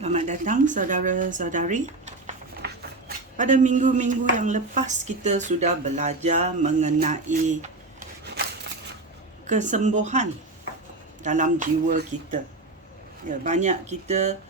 Selamat datang saudara-saudari. Pada minggu-minggu yang lepas kita sudah belajar mengenai kesembuhan dalam jiwa kita. Ya, banyak kita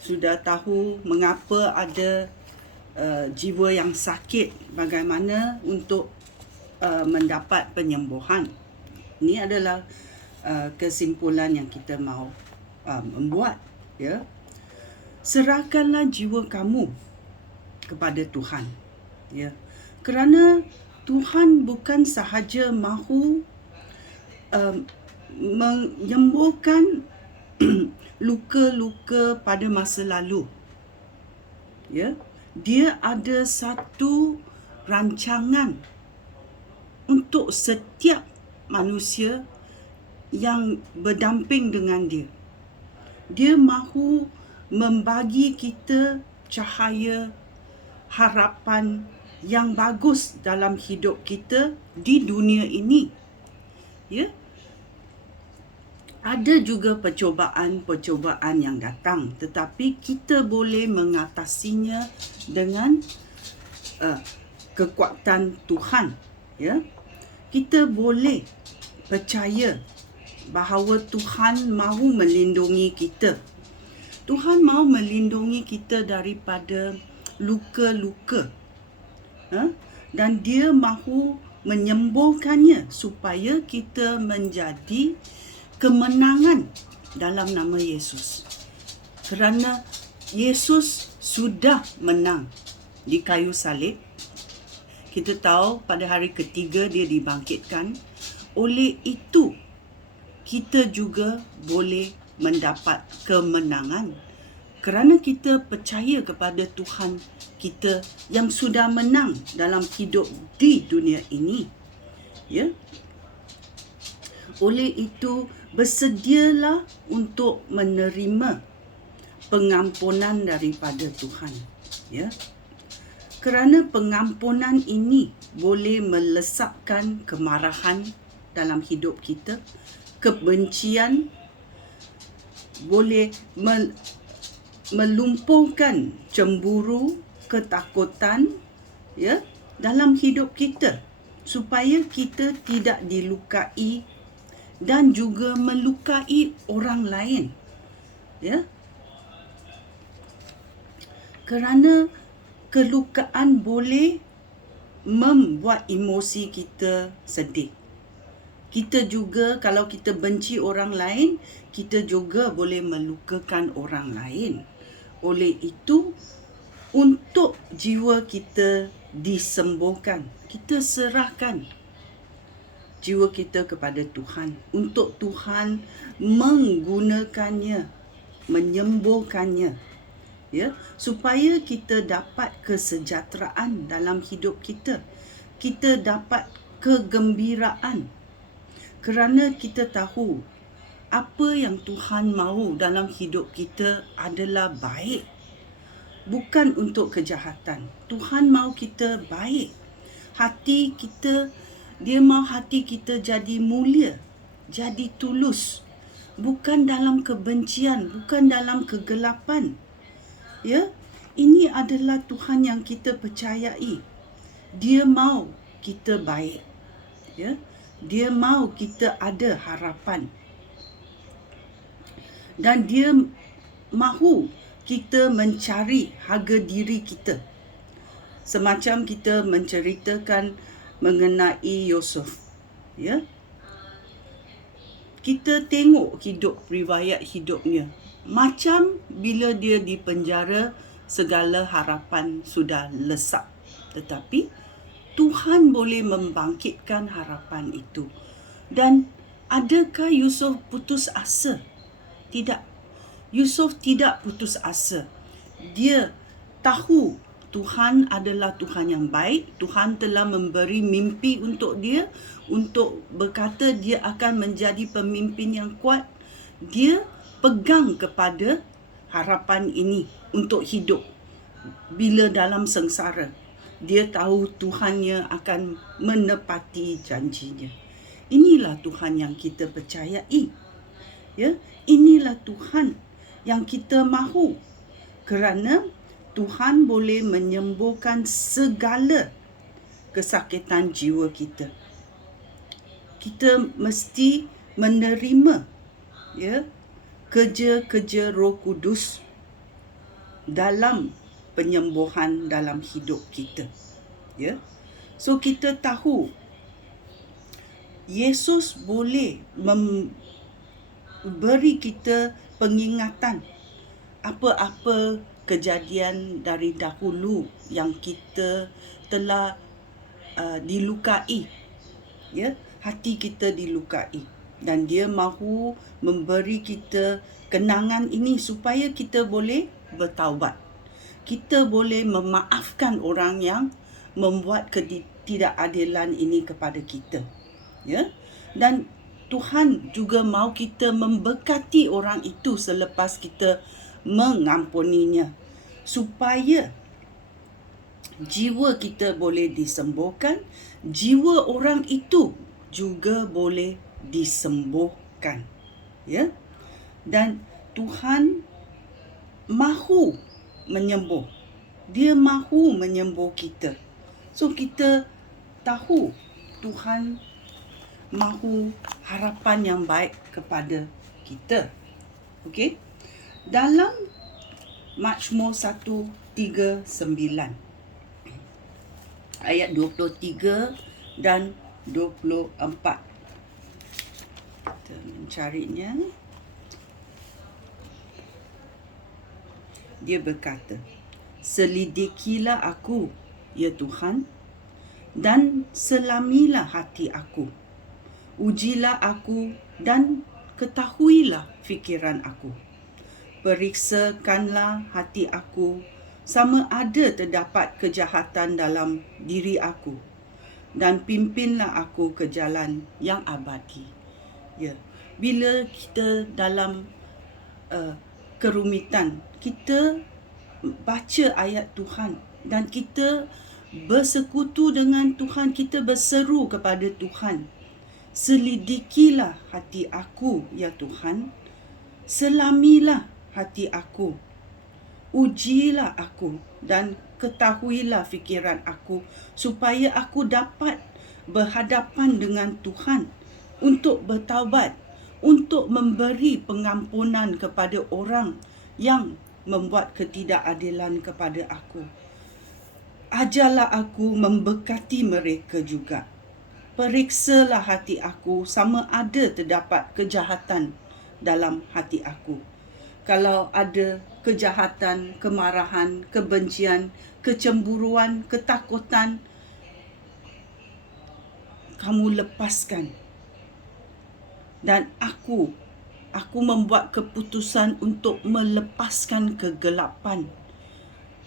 sudah tahu mengapa ada jiwa yang sakit, bagaimana untuk mendapat penyembuhan. Ini adalah kesimpulan yang kita mahu membuat, ya. Serahkanlah jiwa kamu kepada Tuhan, ya. Kerana Tuhan bukan sahaja mahu menyembuhkan luka-luka pada masa lalu, ya. Dia ada satu rancangan untuk setiap manusia yang berdamping dengan dia. Dia mahu membagi kita cahaya harapan yang bagus dalam hidup kita di dunia ini. Ya. Ada juga percobaan-percobaan yang datang, tetapi kita boleh mengatasinya dengan kekuatan Tuhan, ya. Kita boleh percaya bahawa Tuhan mahu melindungi kita. Tuhan mahu melindungi kita daripada luka-luka, dan dia mahu menyembuhkannya supaya kita menjadi kemenangan dalam nama Yesus. Kerana Yesus sudah menang di kayu salib. Kita tahu pada hari ketiga dia dibangkitkan. Oleh itu, kita juga boleh mendapat kemenangan kerana kita percaya kepada Tuhan kita yang sudah menang dalam hidup di dunia ini, ya. Oleh itu, bersedialah untuk menerima pengampunan daripada Tuhan, ya. Kerana pengampunan ini boleh melesapkan kemarahan dalam hidup kita, kebencian, boleh melumpuhkan cemburu, ketakutan, ya, dalam hidup kita supaya kita tidak dilukai dan juga melukai orang lain, ya. Kerana kelukaan boleh membuat emosi kita sedih. Kita juga, kalau kita benci orang lain, kita juga boleh melukakan orang lain. Oleh itu, untuk jiwa kita disembuhkan, kita serahkan jiwa kita kepada Tuhan, untuk Tuhan menggunakannya, menyembuhkannya, ya, supaya kita dapat kesejahteraan dalam hidup kita. Kita dapat kegembiraan. Kerana kita tahu apa yang Tuhan mahu dalam hidup kita adalah baik. Bukan untuk kejahatan. Tuhan mahu kita baik. Hati kita, dia mahu hati kita jadi mulia, jadi tulus. Bukan dalam kebencian, bukan dalam kegelapan. Ya, ini adalah Tuhan yang kita percayai. Dia mahu kita baik. Ya. Dia mahu kita ada harapan. Dan dia mahu kita mencari harga diri kita. Semacam kita menceritakan mengenai Yusuf, ya. Kita tengok riwayat hidupnya. Macam bila dia di penjara, segala harapan sudah lesap. Tetapi Tuhan boleh membangkitkan harapan itu. Dan adakah Yusuf putus asa? Tidak. Yusuf tidak putus asa. Dia tahu Tuhan adalah Tuhan yang baik. Tuhan telah memberi mimpi untuk dia, untuk berkata dia akan menjadi pemimpin yang kuat. Dia pegang kepada harapan ini untuk hidup bila dalam sengsara. Dia tahu Tuhannya akan menepati janjinya. Inilah Tuhan yang kita percayai. Ya, inilah Tuhan yang kita mahu Kerana Tuhan boleh menyembuhkan segala kesakitan jiwa kita. Kita mesti menerima kerja-kerja Roh Kudus dalam penyembuhan dalam hidup kita. So kita tahu Yesus boleh memberi kita pengingatan apa-apa kejadian dari dahulu yang kita telah dilukai, hati kita dilukai, dan dia mahu memberi kita kenangan ini supaya kita boleh bertaubat. Kita boleh memaafkan orang yang membuat ketidakadilan ini kepada kita, dan Tuhan juga mahu kita memberkati orang itu selepas kita mengampuninya, supaya jiwa kita boleh disembuhkan, jiwa orang itu juga boleh disembuhkan. Dan Tuhan mahu menyembuh. Dia mahu menyembuh kita. So kita tahu Tuhan mahu harapan yang baik kepada kita. Okey? Dalam Mazmur 139 ayat 23 dan 24. Kita mencarinya. Dia berkata, "Selidikilah aku, ya Tuhan, dan selamilah hati aku. Ujilah aku dan ketahuilah fikiran aku. Periksakanlah hati aku, sama ada terdapat kejahatan dalam diri aku, dan pimpinlah aku ke jalan yang abadi." Bila kita dalam kerumitan, kita baca ayat Tuhan dan kita bersekutu dengan Tuhan, kita berseru kepada Tuhan, "Selidikilah hati aku, ya Tuhan, selamilah hati aku, ujilah aku dan ketahuilah fikiran aku, supaya aku dapat berhadapan dengan Tuhan untuk bertaubat, untuk memberi pengampunan kepada orang yang membuat ketidakadilan kepada aku. Ajarlah aku memberkati mereka juga. Periksalah hati aku, sama ada terdapat kejahatan dalam hati aku. Kalau ada kejahatan, kemarahan, kebencian, kecemburuan, ketakutan, kamu lepaskan. Dan aku membuat keputusan untuk melepaskan kegelapan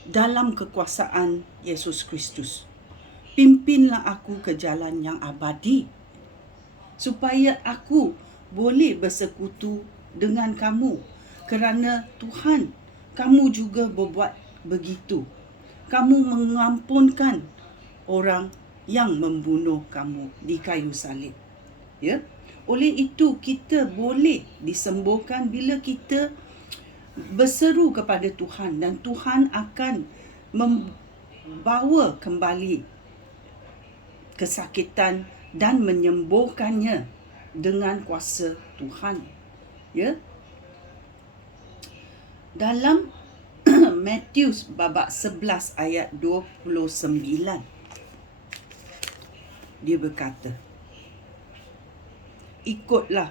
dalam kekuasaan Yesus Kristus. Pimpinlah aku ke jalan yang abadi, supaya aku boleh bersekutu dengan kamu. Kerana Tuhan, kamu juga berbuat begitu. Kamu mengampunkan orang yang membunuh kamu di kayu salib. Oleh itu, kita boleh disembuhkan bila kita berseru kepada Tuhan, dan Tuhan akan membawa kembali kesakitan dan menyembuhkannya dengan kuasa Tuhan. Dalam Matius babak 11 ayat 29, dia berkata, "Ikutlah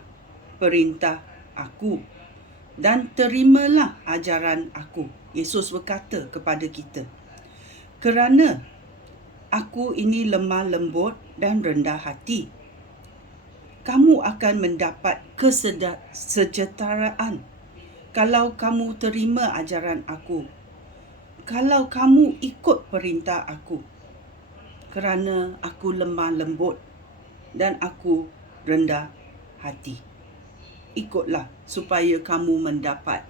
perintah aku dan terimalah ajaran aku." Yesus berkata kepada kita, "Kerana aku ini lemah lembut dan rendah hati, kamu akan mendapat kesejahteraan kalau kamu terima ajaran aku, kalau kamu ikut perintah aku. Kerana aku lemah lembut dan aku rendah hati. Ikutlah supaya kamu mendapat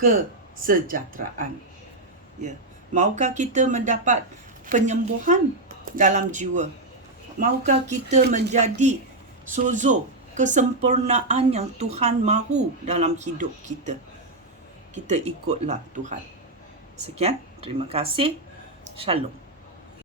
kesejahteraan." Maukah kita mendapat penyembuhan dalam jiwa? Maukah kita menjadi sozo kesempurnaan yang Tuhan mahu dalam hidup kita? Kita ikutlah Tuhan. Sekian, terima kasih. Shalom.